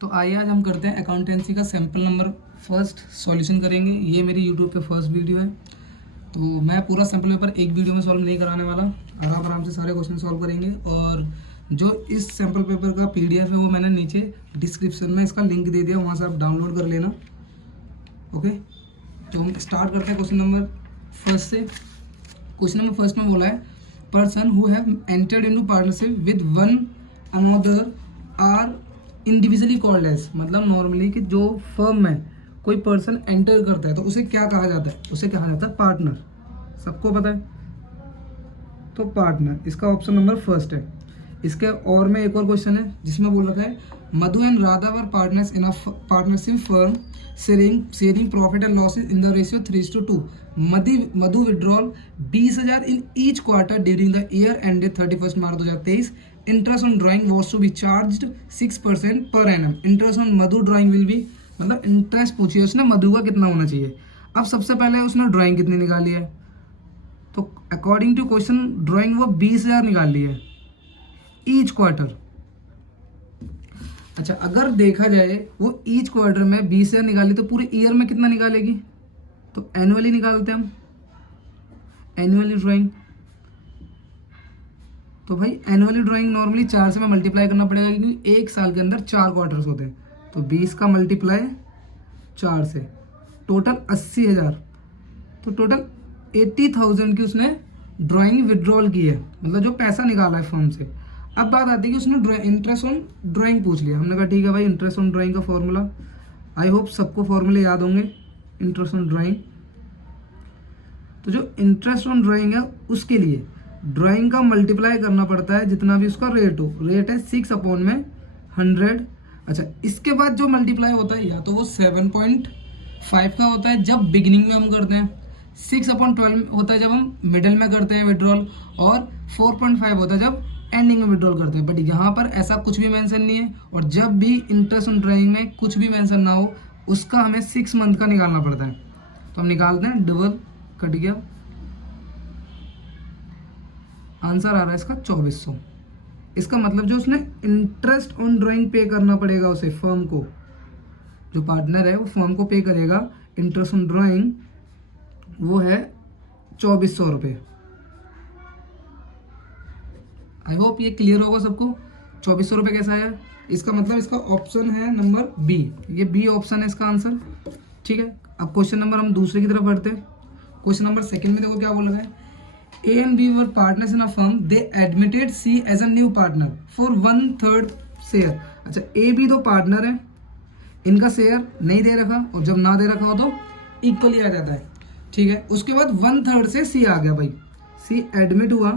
तो आइए आज हम करते हैं अकाउंटेंसी का सैम्पल नंबर फर्स्ट सॉल्यूशन करेंगे। ये मेरी यूट्यूब पे फर्स्ट वीडियो है, तो मैं पूरा सैम्पल पेपर एक वीडियो में सॉल्व नहीं कराने वाला। आराम आराम से सारे क्वेश्चन सॉल्व करेंगे। और जो इस सैम्पल पेपर का PDF है वो मैंने नीचे डिस्क्रिप्शन में इसका लिंक दे दिया, वहाँ से आप डाउनलोड कर लेना। ओके, तो हम स्टार्ट करते हैं क्वेश्चन नंबर फर्स्ट से। क्वेश्चन नंबर फर्स्ट में बोला है person who have entered into partnership with one another are individually called as. मतलब नॉर्मली कि जो फर्म में कोई पर्सन एंटर करता है तो उसे क्या कहा जाता है? उसे कहा जाता है पार्टनर। सबको पता है, तो पार्टनर इसका ऑप्शन नंबर फर्स्ट है। इसके और में एक और क्वेश्चन है जिसमें बोल रखा है Madhu and Radha were partners in a partnership firm sharing profit and losses in the ratio 3:2। Madhu withdrawal 20,000 in each quarter during the year ended 31 March 2023। Interest on drawing was to be charged 6% per annum. Interest on Madhu drawing will be, मतलब interest पूछिए उसने मधु का कितना होना चाहिए। अब सबसे पहले उसने ड्राइंग कितनी निकाली है, तो अकॉर्डिंग टू क्वेश्चन ड्राइंग वो 20,000 निकाल ली है ईच क्वार्टर। अच्छा, अगर देखा जाए वो ईच क्वार्टर में 20,000 निकाली तो पूरे ईयर में कितना निकालेगी? तो एनुअली निकालते हैं हम, एनुअली ड्राइंग। तो भाई एनुअली ड्राइंग नॉर्मली 4 से में मल्टीप्लाई करना पड़ेगा क्योंकि एक साल के अंदर 4 क्वार्टर्स होते हैं। तो 20 का मल्टीप्लाई 4 से, टोटल 80,000। तो टोटल 80,000 की उसने ड्राइंग विड्रॉल की है, मतलब जो पैसा निकाला है फर्म से। अब बात आती है कि उसने इंटरेस्ट ऑन ड्राइंग पूछ लिया। हमने कहा ठीक है भाई, इंटरेस्ट ऑन ड्राइंग का फॉर्मूला आई होप सबको फॉर्मूले याद होंगे। इंटरेस्ट ऑन ड्राइंग, तो जो इंटरेस्ट ऑन ड्राइंग है उसके लिए ड्राइंग का मल्टीप्लाई करना पड़ता है जितना भी उसका रेट हो। रेट है 6/100। अच्छा, इसके बाद जो मल्टीप्लाई होता है या तो वो 7.5 का होता है जब बिगिनिंग में हम करते हैं, 6/12 होता है जब हम मिडिल में करते हैं विड्रॉल, और 4.5 होता है जब एंडिंग में विड्रॉल करते हैं। बट यहाँ पर ऐसा कुछ भी मेंशन नहीं है, और जब भी इंटरेस्ट ऑन ड्राइंग में कुछ भी मेंशन ना हो उसका हमें 6 मंथ का निकालना पड़ता है। तो हम निकालते हैं, डबल कट गया, आंसर आ रहा है इसका 2400। इसका मतलब जो उसने इंटरेस्ट ऑन ड्राइंग पे करना पड़ेगा उसे, फर्म को, जो पार्टनर है वो फर्म को पे करेगा इंटरेस्ट ऑन ड्राइंग, वो है 2400 रुपये। आई होप ये क्लियर होगा सबको। 2400 रुपये कैसा आया? इसका मतलब इसका ऑप्शन है नंबर बी, ये बी ऑप्शन है इसका आंसर। ठीक है, अब क्वेश्चन नंबर हम दूसरे की तरफ बढ़ते हैं। क्वेश्चन नंबर सेकंड में देखो क्या बोल रहा है। A and B were partners in a firm. They admitted C as a new partner for 1/3 share. अच्छा, A B तो पार्टनर है, इनका शेयर नहीं दे रखा, और जब ना दे रखा हो तो इक्वली आ जाता है। ठीक है, उसके बाद 1/3 से C आ गया भाई। C एडमिट हुआ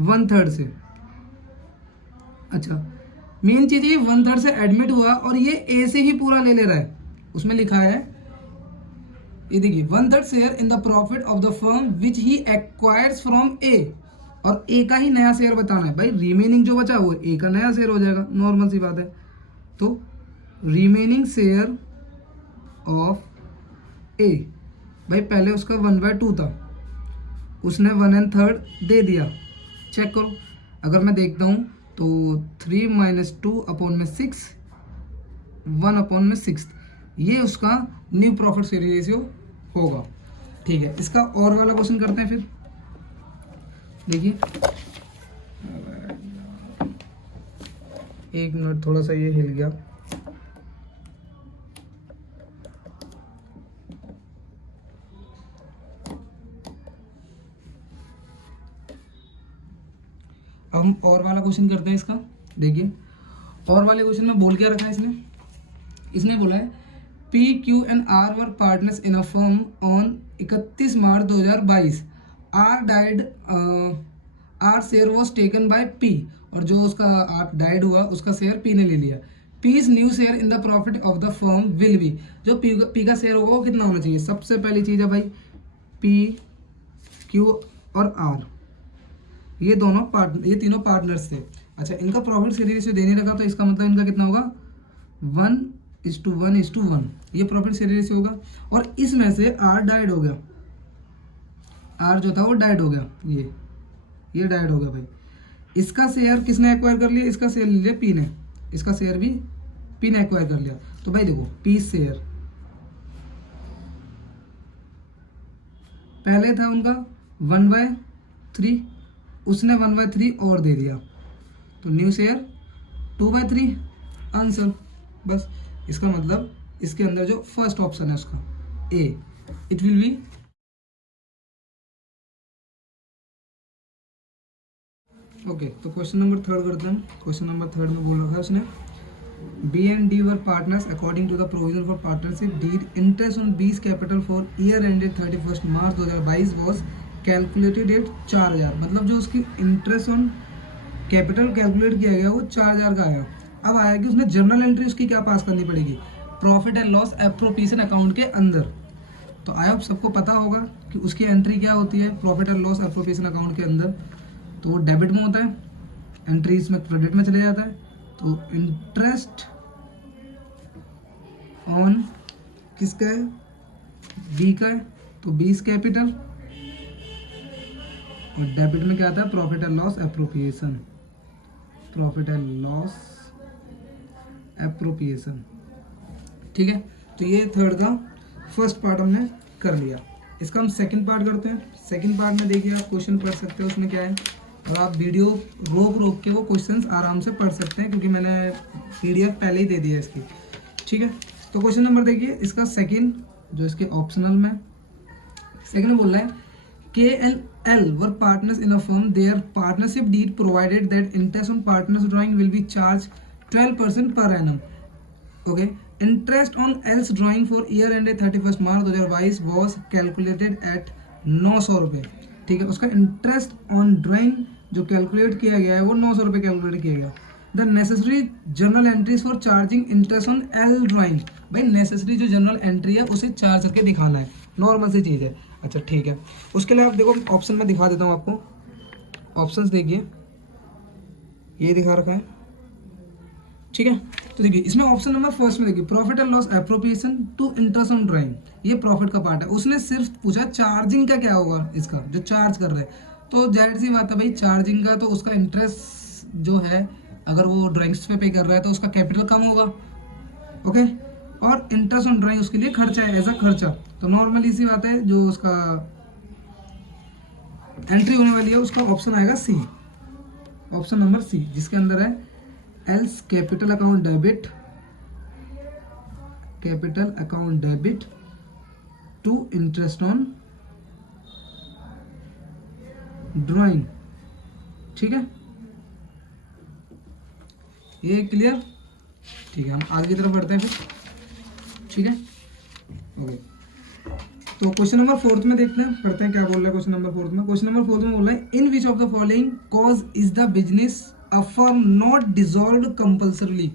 1/3 से। अच्छा, मेन चीज ये 1/3 से एडमिट हुआ और ये A से ही पूरा ले रहा है। उसमें लिखा है, ये देखिए, 1/3 share in the profit of the firm which he acquires from A, और ए का ही नया शेयर बताना है भाई। रिमेनिंग जो बचा वो ए का नया शेयर हो जाएगा, नॉर्मल सी बात है। तो रिमेनिंग शेयर ऑफ ए, भाई पहले उसका 1/2 था, उसने 1/3 दे दिया। चेक करो, अगर मैं देखता हूँ तो 3 - 2/6, 1/6, ये उसका न्यू प्रॉफिट शेयरिंग रेशियो होगा। ठीक है, इसका और वाला क्वेश्चन करते हैं फिर। देखिए, एक मिनट, थोड़ा सा ये हिल गया। अब हम और वाला क्वेश्चन करते हैं इसका। देखिए, और वाले क्वेश्चन में बोल क्या रखा है इसने बोला है P Q and R were partners in a firm on 31 March 2022। R died, R share was taken by P, और जो उसका आर डाइड हुआ उसका शेयर पी ने ले लिया। P's new share in the profit of the firm will be, जो P का शेयर होगा वो कितना होना चाहिए? सबसे पहली चीज़ है भाई, पी क्यू और आर, ये दोनों पार्टनर, ये तीनों पार्टनर्स थे। अच्छा, इनका प्रॉफिट शेयरिंग रेशियो देने लगा तो इसका मतलब इनका कितना होगा? 1:1:1, ये प्रॉफिट शेयरिंग रेशियो होगा। और इसमें से आर डाइड हो गया, आर जो था वो डाइड हो गया, ये डाइड हो गया भाई। इसका शेयर किसने एक्वायर कर लिया? इसका शेयर ले लिया पी ने, इसका शेयर भी पी ने एक्वायर कर लिया। तो भाई देखो पी शेयर पहले था उनका 1/3, उसने 1/3 और दे दिया, तो न्यू शेयर 2/3 आंसर। बस इसका मतलब इसके अंदर जो फर्स्ट ऑप्शन है उसका ए, इट विल बी ओके। तो क्वेश्चन नंबर 3 करते हैं। क्वेश्चन नंबर 3 में बोल रखा है उसने B and D were partners according to the provision for partnership deed. Interest on B's capital for year ended 31st March 2022 was calculated at 4,000। मतलब जो उसकी इंटरेस्ट ऑन कैपिटल कैलकुलेट किया गया वो 4,000 का आया। अब आया कि उसने जर्नल एंट्री उसकी क्या पास करनी पड़ेगी, profit and loss appropriation account के अंदर। तो आई होप सबको पता होगा कि उसकी एंट्री क्या होती है profit and loss appropriation account के अंदर। तो वो डेबिट में होता है, एंट्री इसमें क्रेडिट में चले जाता है। तो इंटरेस्ट ऑन किसका है, बी का है, तो बीस कैपिटल, और डेबिट में क्या आता है profit and loss appropriation, profit and loss appropriation. ठीक है, तो ये थर्ड का फर्स्ट पार्ट हमने कर लिया। इसका हम सेकंड पार्ट करते हैं। सेकंड पार्ट में देखिए आप क्वेश्चन पढ़ सकते हैं, उसमें क्या है, और आप वीडियो रोक के वो क्वेश्चंस आराम से पढ़ सकते हैं क्योंकि मैंने PDF पहले ही दे दिया है इसकी। ठीक है, तो क्वेश्चन नंबर देखिए इसका सेकंड, जो इसके ऑप्शनल में सेकंड में बोल रहा है K&L were partners in a firm, there partnership deed provided that interest on partners drawing will be charge 12% per annum. Okay, interest on L's drawing for year ended 31 March 2022 was calculated at 900 रुपये। ठीक है, उसका interest on drawing जो calculate किया गया है वो 900 रुपये कैलकुलेट किया गया। The necessary journal entries for charging interest on L drawing, भाई नेसेसरी जो जर्नल एंट्री है उसे चार्ज करके दिखाना है, नॉर्मल सी चीज़ है। अच्छा ठीक है, उसके लिए आप देखो ऑप्शन में दिखा देता हूँ आपको। ऑप्शंस देखिए, ये दिखा रखा है। ठीक है, तो देखिए इसमें ऑप्शन नंबर फर्स्ट में देखिए profit and loss appropriation to interest on drawing, ये प्रॉफिट का पार्ट है। उसने सिर्फ पूछा चार्जिंग का क्या होगा, इसका जो चार्ज कर रहे हैं, तो जाहिर सी बात है भाई चार्जिंग का तो उसका इंटरेस्ट जो है अगर वो ड्राइंग्स पे कर रहा है तो उसका कैपिटल कम होगा। ओके, और इंटरेस्ट ऑन ड्राइंग उसके लिए खर्चा है, एज अ खर्चा। तो नॉर्मली सी बात है जो उसका एंट्री होने वाली है उसका ऑप्शन आएगा सी, ऑप्शन नंबर सी, जिसके अंदर है L's capital account debit, capital account debit to interest on drawing. ठीक है, ये क्लियर। ठीक है, हम आगे की तरफ बढ़ते हैं फिर। ठीक है, ओके, तो क्वेश्चन नंबर 4 में देखते हैं, पढ़ते हैं क्या बोल रहा है क्वेश्चन नंबर 4 में। क्वेश्चन नंबर 4 में बोल रहा है in which of the following cause is the business a firm not dissolve compulsorily,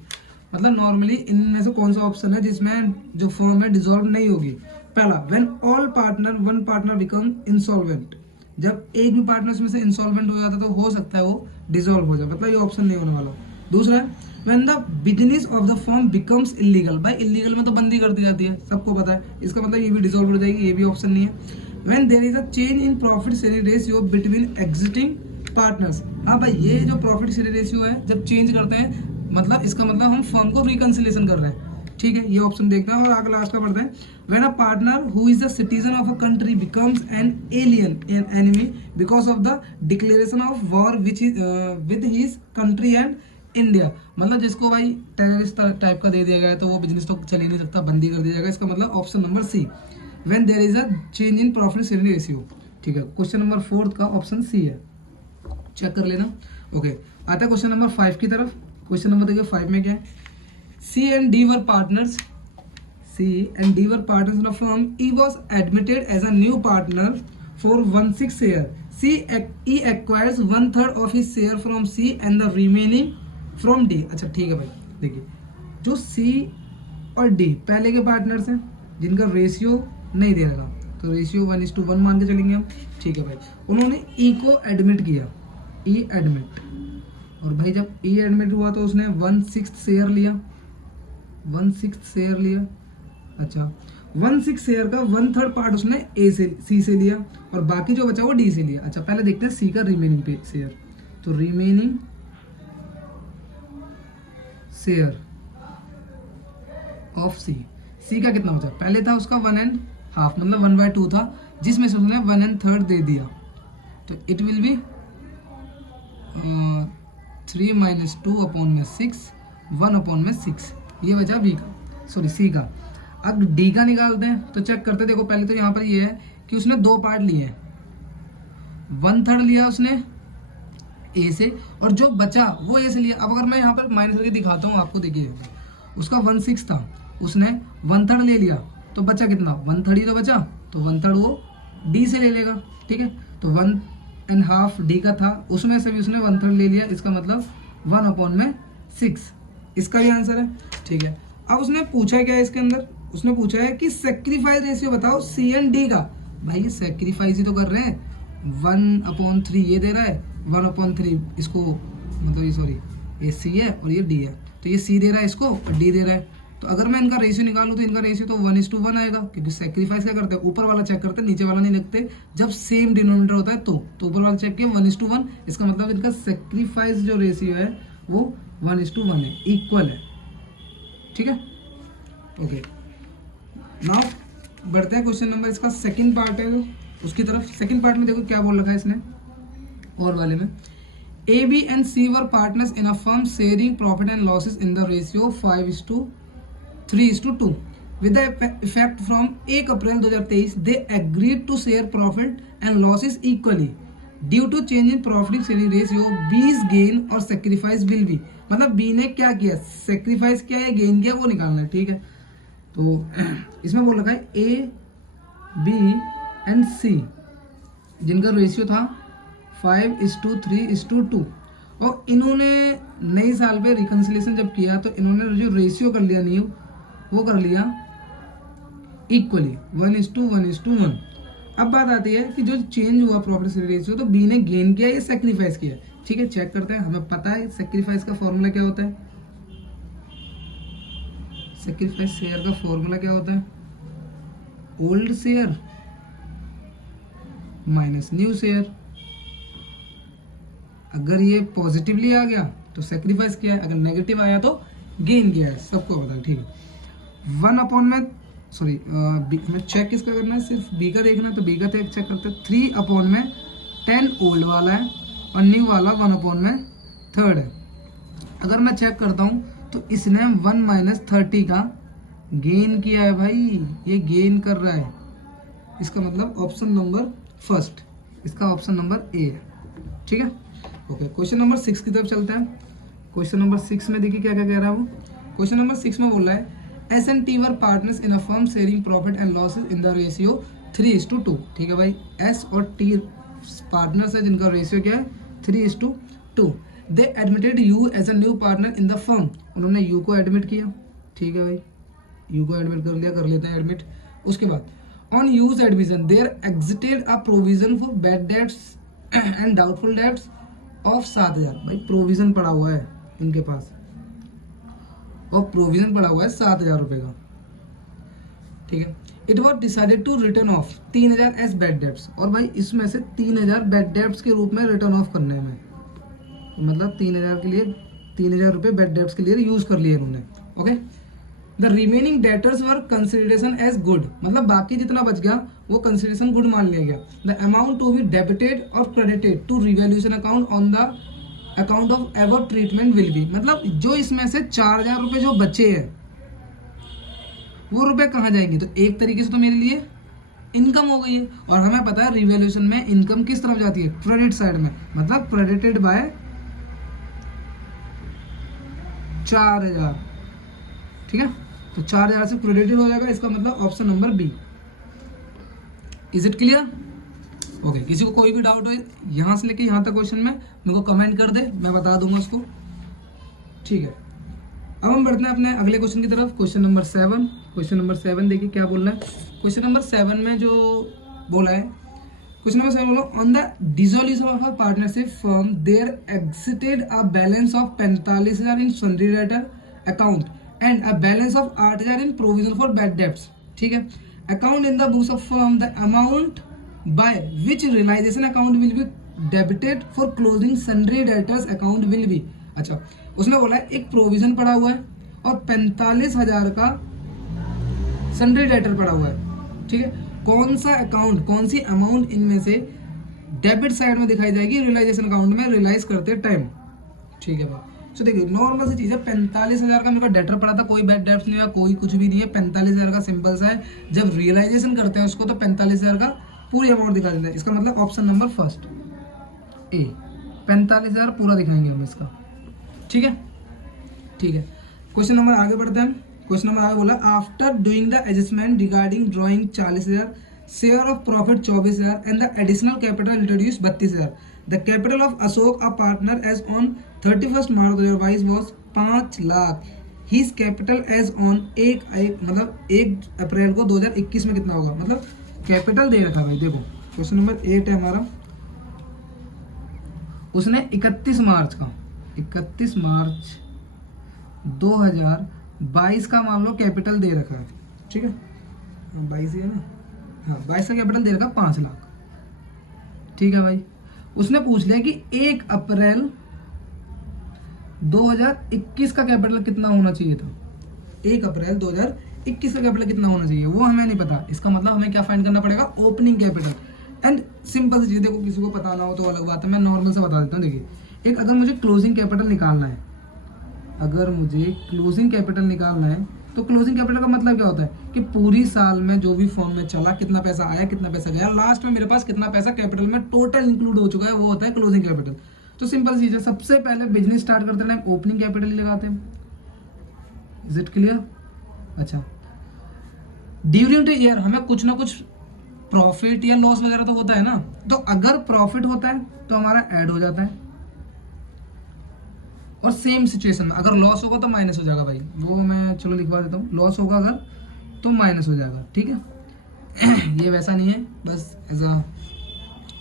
मतलब नॉर्मली इनमें से कौन सा ऑप्शन है जिसमें जो फर्म है डिसॉल्व नहीं होगी। पहला, when all partner one partner become insolvent, जब एक भी पार्टनर्स में से इंसॉल्वेंट हो जाता तो हो सकता है वो डिसॉल्व हो जाए, मतलब ये ऑप्शन नहीं होने वाला। दूसरा है when the business of the firm becomes illegal, भाई इलीगल में तो बंदी कर दी जाती है, सबको पता है, इसका मतलब ये भी डिसॉल्व हो जाएगी, ये भी ऑप्शन नहीं है। When there is a change in profit sharing ratio between existing partners, हाँ भाई ये जो प्रॉफिट शेयरिंग रेशियो है जब चेंज करते हैं, मतलब इसका मतलब हम फर्म को रिकंसिलेशन कर रहे हैं। ठीक है, ये ऑप्शन देखते हैं और आगे लास्ट का पढ़ते हैं। When a partner who is the citizen of a country becomes an alien an enemy because of the declaration of war which is with his country and India, मतलब जिसको भाई टेररिस्ट टाइप का दे दिया गया है तो वो बिजनेस तो चल ही नहीं सकता, बंदी कर दिया जाएगा। इसका मतलब option number C, when there is a change in profit sharing ratio. ठीक है, क्वेश्चन नंबर 4 का ऑप्शन सी है, चेक कर लेना। ओके, आता है क्वेश्चन नंबर 5 की तरफ। क्वेश्चन नंबर देखिए 5 में क्या है, C and D were partners. C and D were partners in a firm. E was admitted as a new partner for 1/6 share. E acquires 1/3 of his share from C and the remaining from D. अच्छा ठीक है भाई, देखिए जो C और D पहले के partners हैं जिनका रेशियो नहीं दे रखा, तो रेशियो 1:1 मान के चलेंगे हम। ठीक है भाई, उन्होंने E को एडमिट किया, E एडमिट, और भाई जब E एडमिट हुआ तो उसने 1/6 शेयर लिया, 1/6 शेयर लिया। अच्छा, 1/6 शेयर का 1/3 पार्ट उसने ए से सी से लिया और बाकी जो बचा वो डी से लिया। अच्छा, पहले देखते हैं सी का रिमेनिंग पे शेयर, तो रिमेनिंग शेयर ऑफ सी। सी का कितना बचा, पहले था उसका 1.5 मतलब 1/2 था, जिसमें से उसने 1/3 दे दिया, तो इट विल बी 3 - 2 अपॉन में 6, 1 अपॉन में 6। ये बचा बी का, सॉरी सी का। अब डी का निकालते हैं, तो चेक करते हैं। देखो पहले तो यहाँ पर ये है कि उसने 2 पार्ट लिए हैं, 1/3 लिया उसने ए से, और जो बचा वो ए से लिया। अब अगर मैं यहाँ पर माइनस करके दिखाता हूँ आपको, देखिए उसका 1/6 था, उसने 1/3 ले लिया, तो बचा कितना, 1/3 ही तो बचा, तो 1/3 वो डी से ले लेगा, ठीक है। तो 1.5 डी का था, उसमें से भी उसने 1/3 ले लिया, इसका मतलब 1 अपॉन में 6, इसका भी आंसर है, ठीक है। अब उसने पूछा क्या है इसके अंदर, उसने पूछा है कि सेक्रीफाइस रेशियो बताओ सी एंड डी का। भाई ये सेक्रीफाइस ही तो कर रहे हैं, 1/3 ये दे रहा है, 1/3 इसको, मतलब ये सॉरी ये सी है और ये डी है, तो ये सी दे रहा है इसको और डी दे रहा है। तो अगर मैं इनका रेशियो निकालूँ तो इनका रेशियो तो 1:1 आएगा, क्योंकि सेक्रीफाइस क्या करते हैं, ऊपर वाला चेक करते हैं, नीचे वाला नहीं लिखते। जब सेम डिनोमिनेटर होता है तो ऊपर वाला चेक किया 1:1, इसका मतलब इनका सेक्रीफाइस जो रेशियो है वो 1:1 है, इक्वल है, ठीक है। ओके, नाउ बढ़ते हैं क्वेश्चन नंबर, इसका सेकंड पार्ट है उसकी तरफ। सेकंड पार्ट में देखो क्या बोल रखा है इसने, और वाले में A B and C were partners in a firm sharing profit and losses in the ratio 5:3:2 with the effect from 1 April 2023 they agreed to share profit and losses equally due to change in profit sharing ratio B's gain और sacrifice will be। मतलब B ने क्या किया, sacrifice किया है, gain किया, वो निकालना है, ठीक है। तो इसमें बोल रखा है A, B एंड C जिनका रेशियो था 5:3:2, और इन्होंने नए साल पे रिकन्सिलेशन जब किया तो इन्होंने जो रेशियो कर लिया नीव, वो कर लिया इक्वली 1:1:1। अब बात आती है कि जो चेंज हुआ प्रॉफिट शेयर रेशियो, तो बी ने गेन किया या सेक्रीफाइस किया, ठीक है। चेक करते हैं, हमें पता है सेक्रीफाइस का फॉर्मूला क्या होता है, सेक्रीफाइस शेयर का फॉर्मूला क्या होता है, old share minus new share. अगर ये पॉजिटिवली आ गया तो सेक्रीफाइस किया है, अगर नेगेटिव आया तो गेन किया है, सबको पता है, ठीक है। 1 अपॉन में सॉरी मैं चेक किसका करना है, सिर्फ बी का देखना है, तो बी का चेक करते हैं। 3 अपॉन में 10 ओल्ड वाला है और न्यू वाला 1/3 है। अगर मैं चेक करता हूँ तो इसने 1 - 30 का गेन किया है, भाई ये गेन कर रहा है, इसका मतलब ऑप्शन नंबर फर्स्ट, इसका ऑप्शन नंबर ए है, ठीक है। ओके, क्वेश्चन नंबर 6 की तरफ चलते हैं। क्वेश्चन नंबर 6 में देखिए क्या क्या कह रहा है वो। क्वेश्चन नंबर 6 में बोल रहा है S and T were partners in a firm sharing profit and losses in the ratio 3:2, ठीक है भाई। एस और टी पार्टनर्स है जिनका रेशियो क्या है 3:2। They admitted you as a new partner in the firm, उन्होंने यू को एडमिट किया, ठीक है भाई, यू को एडमिट कर लिया, कर लेते हैं एडमिट। उसके बाद on Y's admission there existed a provision for bad debts and doubtful debts of 7,000। भाई प्रोविजन पड़ा हुआ है इनके पास, और प्रोविजन पड़ा हुआ है 7,000 रुपये का, ठीक है। It was decided to written off 3,000 as bad debts, और भाई इसमें से 3,000 बैड डेट्स के रूप में रिटर्न ऑफ करने में, तो मतलब 3,000 के लिए 3,000 रुपये बैड डेट्स के लिए यूज कर लिए उन्होंने, okay. The remaining debtors were consideration as good, मतलब बाकी जितना बच गया वो कंसिडरेशन गुड मान लिया गया। The amount to be debited और credited to revaluation account on the account of ever treatment will be, मतलब जो इसमें से 4,000 रुपये जो बचे हैं वो रुपए कहाँ जाएंगे, तो एक tariके से तो मेरे लिए इनकम हो गई है, और हमें पता है रिवैल्यूएशन में इनकम किस तरफ जाती है, क्रेडिट साइड में, मतलब क्रेडिटेड बाय 4,000, ठीक है। तो 4,000 से क्रेडिटेड हो जाएगा, इसका मतलब option number B. Is it clear? Okay, किसी को कोई भी डाउट हो यहाँ से लेके यहाँ तक क्वेश्चन में मेरे को कमेंट कर दे, मैं बता दूंगा उसको, ठीक है। अब हम बढ़ते हैं अपने अगले क्वेश्चन की तरफ। क्वेश्चन नंबर 7, क्वेश्चन नंबर 7 देखिए क्या बोल रहा है। क्वेश्चन नंबर 7 में जो बोला है, क्वेश्चन नंबर 7 बोला on the dissolution of a partnership firm there existed a balance of 45,000 in sundry debtor account and a balance of 8,000 in provision for bad debts, ठीक है। Account in the books of firm the amount by which realization account will be debited for closing sundry debtors account will be। अच्छा, उसने बोला है एक provision पड़ा हुआ है और 45,000 का सन्ड्री डेटर पड़ा हुआ है, ठीक है। कौन सा अकाउंट, कौन सी अमाउंट इनमें से डेबिट साइड में दिखाई जाएगी रियलाइजेशन अकाउंट में रियलाइज करते टाइम, ठीक है भाई। तो देखिए नॉर्मल सी चीज़ है, 45,000 का मेरे को डेटर पड़ा था, कोई बैड डेट्स नहीं है, कोई कुछ भी नहीं है, 45,000 का सिंपल सा है। जब रियलाइजेशन करते हैं उसको तो 45,000 का पूरी अमाउंट दिखा देते हैं। इसका मतलब ऑप्शन नंबर फर्स्ट ए, 45,000 पूरा दिखाएंगे हम इसका, ठीक है, ठीक है। क्वेश्चन नंबर आगे बढ़ते हैं। क्वेश्चन नंबर आगे बोला after doing the adjustment regarding drawing 40,000, share of profit 24,000 and the additional capital introduce 32,000, the capital of Ashok a partner as on 31 March 2022 was 5 lakh, his capital as on मतलब 1 अप्रैल को 2021 में कितना होगा। मतलब कैपिटल दे रखा भाई, देखो क्वेश्चन नंबर 8 है हमारा। उसने 31 मार्च 2022 का मान लो कैपिटल दे रखा है, ठीक है, 22 ही है ना, हाँ 22 का कैपिटल दे रखा 5 लाख, ठीक है भाई। उसने पूछ लिया कि 1 अप्रैल 2021 का कैपिटल कितना होना चाहिए था। 1 अप्रैल 2021 का कैपिटल कितना होना चाहिए वो हमें नहीं पता। इसका मतलब हमें क्या फाइंड करना पड़ेगा, ओपनिंग कैपिटल। एंड सिंपल सी चीज़, देखो किसी को पता ना हो तो अलग बात है, मैं नॉर्मल से बता देता हूँ। देखिए एक अगर मुझे क्लोजिंग कैपिटल निकालना है, अगर मुझे क्लोजिंग कैपिटल निकालना है तो क्लोजिंग कैपिटल का मतलब क्या होता है कि पूरी साल में जो भी फॉर्म में चला, कितना पैसा आया कितना पैसा गया, लास्ट में मेरे पास कितना पैसा कैपिटल में टोटल इंक्लूड हो चुका है, वो होता है क्लोजिंग कैपिटल। तो सिंपल चीज़ है, सबसे पहले बिजनेस स्टार्ट करते टाइम ओपनिंग कैपिटल ही लगाते हैं। Is it clear? अच्छा, ड्यूरिंग द ईयर हमें कुछ ना कुछ प्रॉफिट या लॉस वगैरह तो होता है ना, तो अगर प्रॉफिट होता है तो हमारा ऐड हो जाता है, और सेम सिचुएशन में अगर लॉस होगा तो माइनस हो जाएगा भाई, वो मैं चलो लिखवा देता हूँ। लॉस होगा अगर तो माइनस हो जाएगा, ठीक है। ये वैसा नहीं है, बस एज अ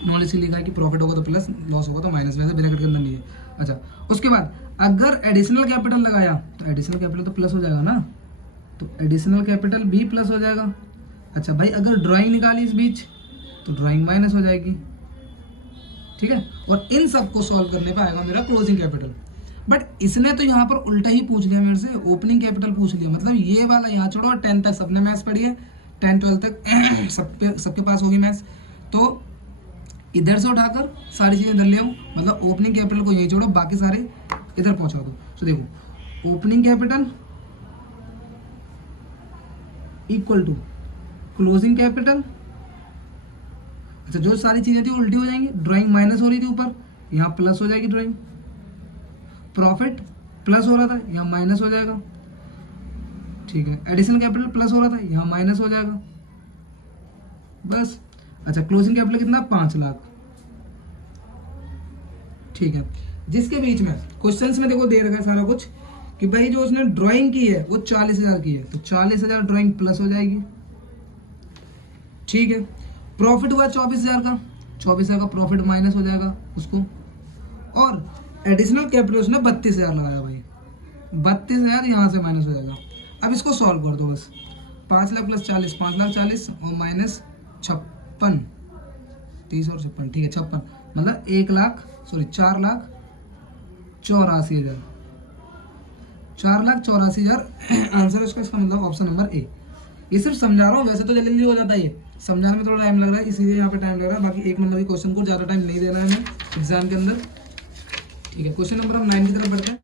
नॉलेज से लिखा है कि प्रॉफिट होगा तो प्लस, लॉस होगा तो माइनस, वैसे ब्रैकेट के अंदर नहीं है। अच्छा, उसके बाद अगर एडिशनल कैपिटल लगाया तो एडिशनल कैपिटल तो प्लस हो जाएगा ना, तो एडिशनल कैपिटल भी प्लस हो जाएगा। अच्छा भाई, अगर ड्राइंग निकाली इस बीच तो ड्राइंग माइनस हो जाएगी, ठीक है। और इन सब को सॉल्व करने पे आएगा मेरा क्लोजिंग कैपिटल। बट इसने तो यहाँ पर उल्टा ही पूछ लिया मेरे से, ओपनिंग कैपिटल पूछ लिया। मतलब ये वाला यहाँ छोड़ो, और 10 तक सबने मैथ्स पढ़ी है, 10 12 तक सबके पास होगी मैथ्स, तो इधर से उठाकर सारी चीज़ें इधर ले आओ। मतलब ओपनिंग कैपिटल को यहीं छोड़ो, बाकी सारे इधर पहुँचा दो। तो देखो opening capital equal to closing capital. अच्छा, जो सारी चीज़ें थी उल्टी हो जाएंगी, ड्राइंग माइनस हो रही थी ऊपर, यहाँ प्लस हो जाएगी ड्राइंग, प्रॉफिट प्लस हो रहा था यहाँ माइनस हो जाएगा, ठीक है। एडिशनल कैपिटल प्लस हो रहा था यहाँ माइनस हो जाएगा, बस। अच्छा, क्लोजिंग कैपिटल कितना, 5 लाख, ठीक है। जिसके बीच में क्वेश्चंस में देखो दे रखा है सारा कुछ कि भाई जो उसने ड्राइंग की है वो 40,000 की है, तो 40,000 ड्राइंग प्लस हो जाएगी, ठीक है। प्रॉफिट हुआ 24,000 का, 24,000 का प्रॉफिट माइनस हो जाएगा उसको, और एडिशनल कैपिटल उसने 32,000 लगाया भाई, 32,000 यहाँ से माइनस हो जाएगा। अब इसको सॉल्व कर दो बस, 5 लाख प्लस 40, 5 लाख 40 और माइनस 56, 30 और 56, ठीक है 56, मतलब 4,84,000, 4,84,000 आंसर उसका। इसका मतलब ऑप्शन नंबर ए। ये सिर्फ समझा रहा हूँ, वैसे तो जल्दी जल्दी हो जाता है, ये समझाने में थोड़ा टाइम लग रहा है, इसीलिए यहाँ पे टाइम लग रहा है। बाकी 1 नंबर के क्वेश्चन को ज़्यादा टाइम नहीं देना है हमें एग्जाम के अंदर, ठीक है। क्वेश्चन नंबर हम 9 की तरफ बढ़ते हैं।